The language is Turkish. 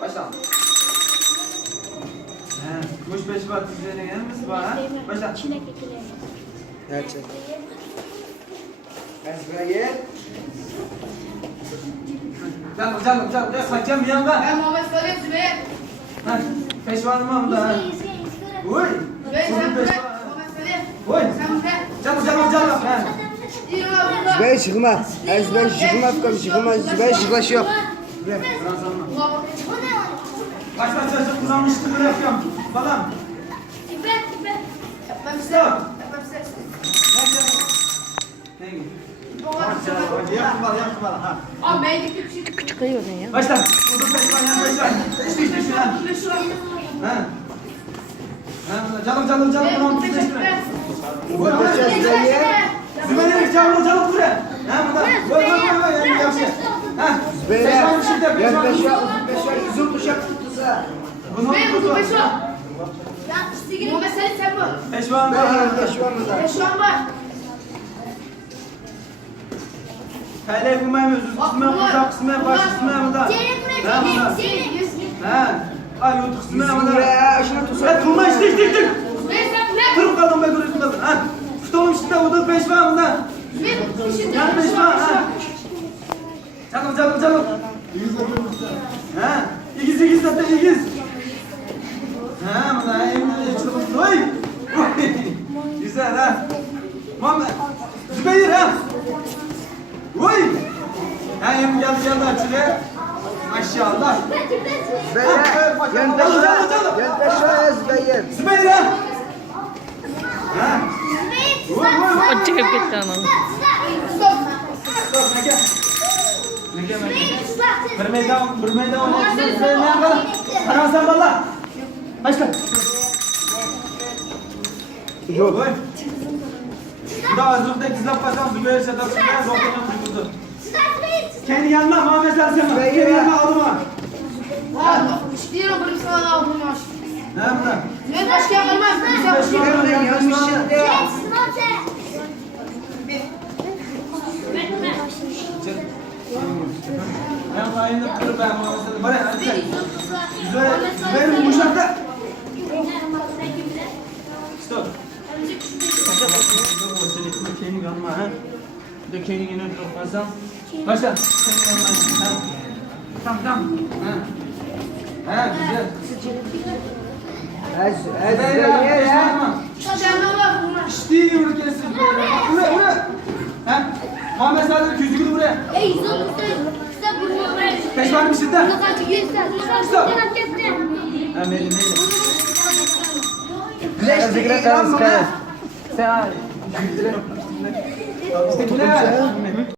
Başla. Kuş beş var, tüzüğüne gelmemiz var ha? Başla. Çilek ekileri. Gerçek. Ezber'e Canım. Kaçacağım bir yanda. Ben Muhammed Salih Zübeyir. Peşvanım mı da? Uy. Zübeyir sen Kuş buraya. beş var. Muhammed Salih. Uy. Sen buraya. Canım. İyi Allah. Zübeyir çıkma. Ezber çıkma fikrim çıkma. Zübeyir çıklaş yok. Buraya. Kaç çocuk kullanmıştım böyle yapıyorum. Falan. Ben size. Stop. Ben size. Yapma bana. Abi meydik bir şey. Başla. Burada peşvan yan peşvan. İşte şu lan. Canım. Ulan Tek tüzleşme. tek. Zübeyir canım buraya. Vay. Yapsın. Zübeyir. Peşvan bir şey de peşvan. Beşer yüzüm tuşak tutsa. Zübeyir bu beşo. Muhammed Salih sen bu. Peşvan Ben var. beşer mı da? Beşo var. Hele bu mevzu kısmı, kucak kısmı, baş kısmı mı da? Ay yotu kısmı mı da? Buraya şuna tutsa. Turma işte. Zübeyir sen buraya. Kırıp kaldım be kırıp kaldım. Tutalım işte o da peşvan mı da? Zübeyir bu işin Yan peşvan. Canım. İkiz zaten ikiz. Bu da en işte bu. Oy. Güzel ha. Muhammed. Zübeyir ha. Oy. Hem geldi açılı. Maşallah. Zübeyir. Yan beşer Zübeyir. Zübeyir ha. O çıkıp gitti ana. Stop ne gel. Bir meydan. Ne kadar? Arasan valla. Başla. Yok. Oy. Daha hazırda kızlar paşam Zübeyir Sedat Zübeyir Zoltan'ın kurtuldu. Kendi yanına Muhammed Sersem'e. Kendi yanına alıma. Diyorum bunu sana aldım ya. Ne yaptın? Ne başka yapamaz. Bize Yerden yanmış şimdi. Ben ayında kırıp ben Muhammed Sersem'e. Bana hadi. Zübeyir muşakta. Stop. Dökeyim kalma ha. Dökeyim yine fazla. Başla. Tamam. Güzel. Ezber'e ya. İşte bunu kesin böyle. Buraya. Muhammed Sersem'e küzgülü buraya. Peşman bir şey de. Neydi? Ezber'e kalsın. Sen. İşte bu ne?